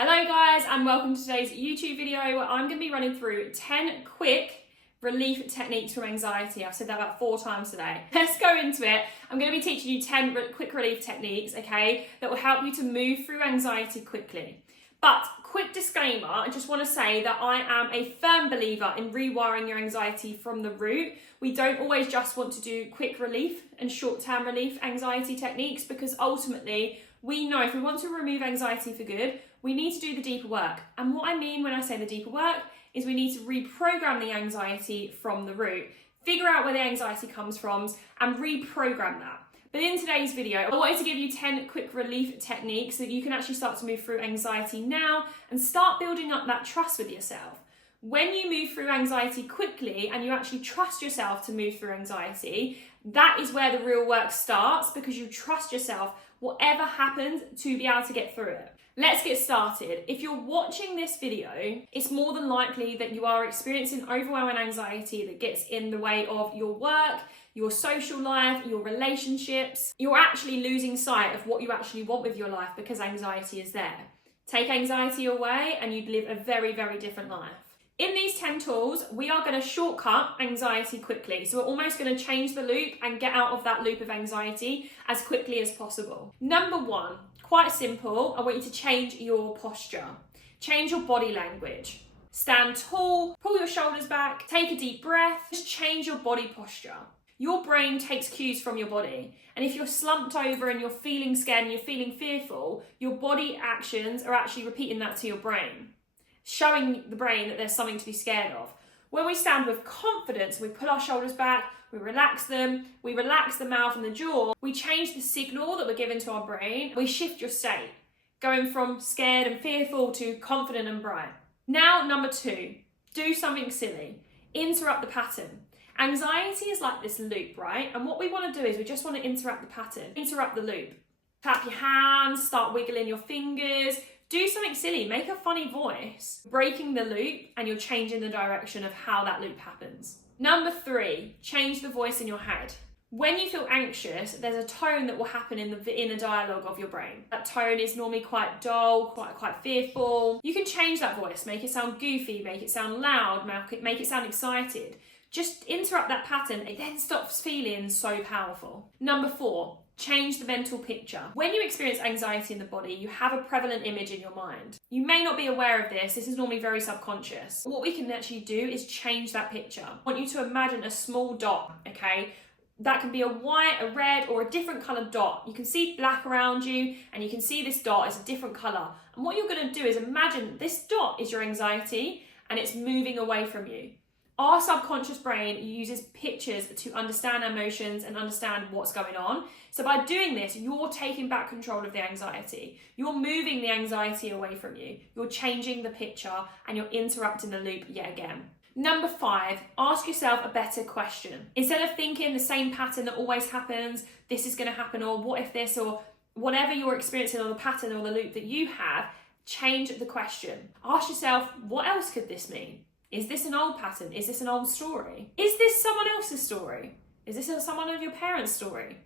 Hello guys, and welcome to today's YouTube video where I'm going to be running through 10 quick relief techniques from anxiety. I've said that about 4 times today. Let's go into it. I'm going to be teaching you 10 quick relief techniques, okay, that will help you to move through anxiety quickly. But quick disclaimer, I just want to say that I am a firm believer in rewiring your anxiety from the root. We don't always just want to do quick relief and short-term relief anxiety techniques, because ultimately we know if we want to remove anxiety for good, we need to do the deeper work. And what I mean when I say the deeper work is we need to reprogram the anxiety from the root, figure out where the anxiety comes from and reprogram that. But in today's video, I wanted to give you 10 quick relief techniques so that you can actually start to move through anxiety now and start building up that trust with yourself. When you move through anxiety quickly and you actually trust yourself to move through anxiety, that is where the real work starts, because you trust yourself, whatever happens, to be able to get through it. Let's get started. If you're watching this video, it's more than likely that you are experiencing overwhelming anxiety that gets in the way of your work, your social life, your relationships. You're actually losing sight of what you actually want with your life because anxiety is there. Take anxiety away and you'd live a very, very different life. In these 10 tools, we are going to shortcut anxiety quickly. So we're almost going to change the loop and get out of that loop of anxiety as quickly as possible. Number 1, quite simple. I want you to change your posture. Change your body language. Stand tall, pull your shoulders back, take a deep breath. Just change your body posture. Your brain takes cues from your body. And if you're slumped over and you're feeling scared and you're feeling fearful, your body actions are actually repeating that to your brain, showing the brain that there's something to be scared of. When we stand with confidence, we pull our shoulders back, we relax them, we relax the mouth and the jaw, we change the signal that we're giving to our brain, we shift your state, going from scared and fearful to confident and bright. Now, number 2, do something silly. Interrupt the pattern. Anxiety is like this loop, right? And what we want to do is we just want to interrupt the pattern, interrupt the loop. Clap your hands, start wiggling your fingers, do something silly, make a funny voice, breaking the loop, and you're changing the direction of how that loop happens. Number 3, change the voice in your head. When you feel anxious, there's a tone that will happen in the inner dialogue of your brain. That tone is normally quite dull, quite fearful. You can change that voice, make it sound goofy, make it sound loud, make it sound excited. Just interrupt that pattern, it then stops feeling so powerful. Number 4, change the mental picture. When you experience anxiety in the body, you have a prevalent image in your mind. You may not be aware of this is normally very subconscious. What we can actually do is change that picture. I want you to imagine a small dot, okay? That can be a white, a red, or a different coloured dot. You can see black around you, and you can see this dot is a different colour. And what you're going to do is imagine this dot is your anxiety, and it's moving away from you. Our subconscious brain uses pictures to understand emotions and understand what's going on. So by doing this, you're taking back control of the anxiety. You're moving the anxiety away from you. You're changing the picture and you're interrupting the loop yet again. Number 5, ask yourself a better question. Instead of thinking the same pattern that always happens, this is going to happen, or what if this, or whatever you're experiencing, or the pattern or the loop that you have, change the question. Ask yourself, what else could this mean? Is this an old pattern? Is this an old story? Is this someone else's story? Is this someone of your parents' story?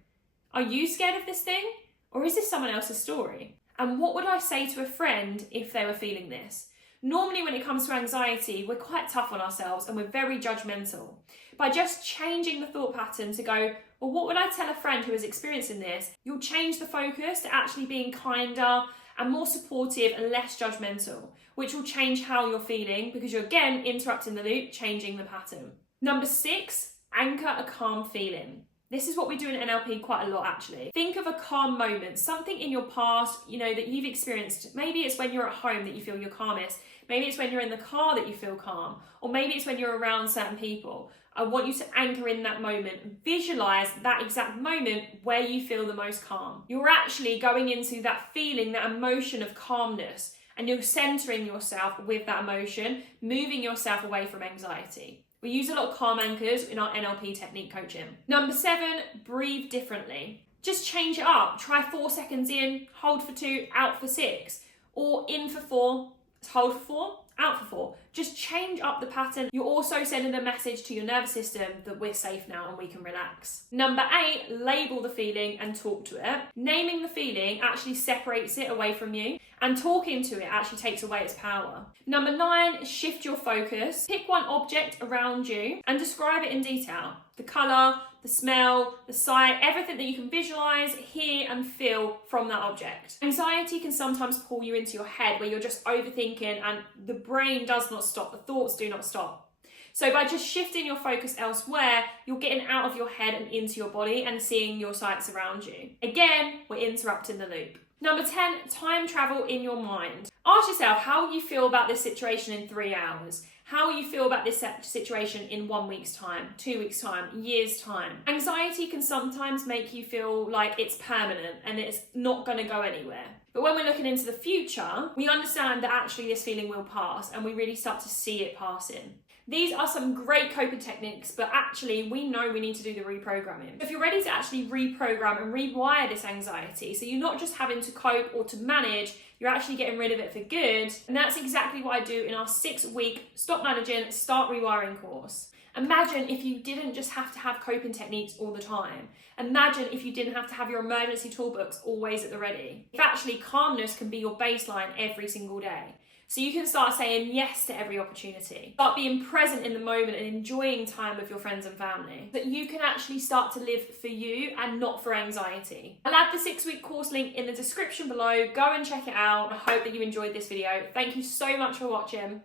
Are you scared of this thing? Or is this someone else's story? And what would I say to a friend if they were feeling this? Normally when it comes to anxiety, we're quite tough on ourselves and we're very judgmental. By just changing the thought pattern to go, well, what would I tell a friend who is experiencing this? You'll change the focus to actually being kinder and more supportive and less judgmental, which will change how you're feeling because you're again interrupting the loop, changing the pattern. Number 6, anchor a calm feeling. This is what we do in NLP quite a lot actually. Think of a calm moment, something in your past, that you've experienced. Maybe it's when you're at home that you feel your calmest. Maybe it's when you're in the car that you feel calm, or maybe it's when you're around certain people. I want you to anchor in that moment. Visualize that exact moment where you feel the most calm. You're actually going into that feeling, that emotion of calmness, and you're centering yourself with that emotion, moving yourself away from anxiety. We use a lot of calm anchors in our NLP technique coaching. Number 7, breathe differently. Just change it up. Try 4 seconds in, hold for 2, out for 6. Or in for 4, hold for 4, out for 4. Just change up the pattern. You're also sending a message to your nervous system that we're safe now and we can relax. Number 8, label the feeling and talk to it. Naming the feeling actually separates it away from you, and talking to it actually takes away its power. Number 9, shift your focus. Pick one object around you and describe it in detail. The colour, the smell, the sight, everything that you can visualise, hear and feel from that object. Anxiety can sometimes pull you into your head where you're just overthinking and the brain does not stop, the thoughts do not stop. So by just shifting your focus elsewhere, you're getting out of your head and into your body and seeing your sights around you. Again, we're interrupting the loop. Number 10, time travel in your mind. Ask yourself, how will you feel about this situation in 3 hours? How will you feel about this situation in 1 week's time, 2 weeks' time, year's time? Anxiety can sometimes make you feel like it's permanent and it's not going to go anywhere. But when we're looking into the future, we understand that actually this feeling will pass and we really start to see it passing. These are some great coping techniques, but actually we know we need to do the reprogramming. If you're ready to actually reprogram and rewire this anxiety, so you're not just having to cope or to manage, you're actually getting rid of it for good. And that's exactly what I do in our 6-week Stop Managing, Start Rewiring course. Imagine if you didn't just have to have coping techniques all the time. Imagine if you didn't have to have your emergency toolbox always at the ready. If actually calmness can be your baseline every single day. So you can start saying yes to every opportunity. Start being present in the moment and enjoying time with your friends and family. That you can actually start to live for you and not for anxiety. I'll add the 6-week course link in the description below. Go and check it out. I hope that you enjoyed this video. Thank you so much for watching.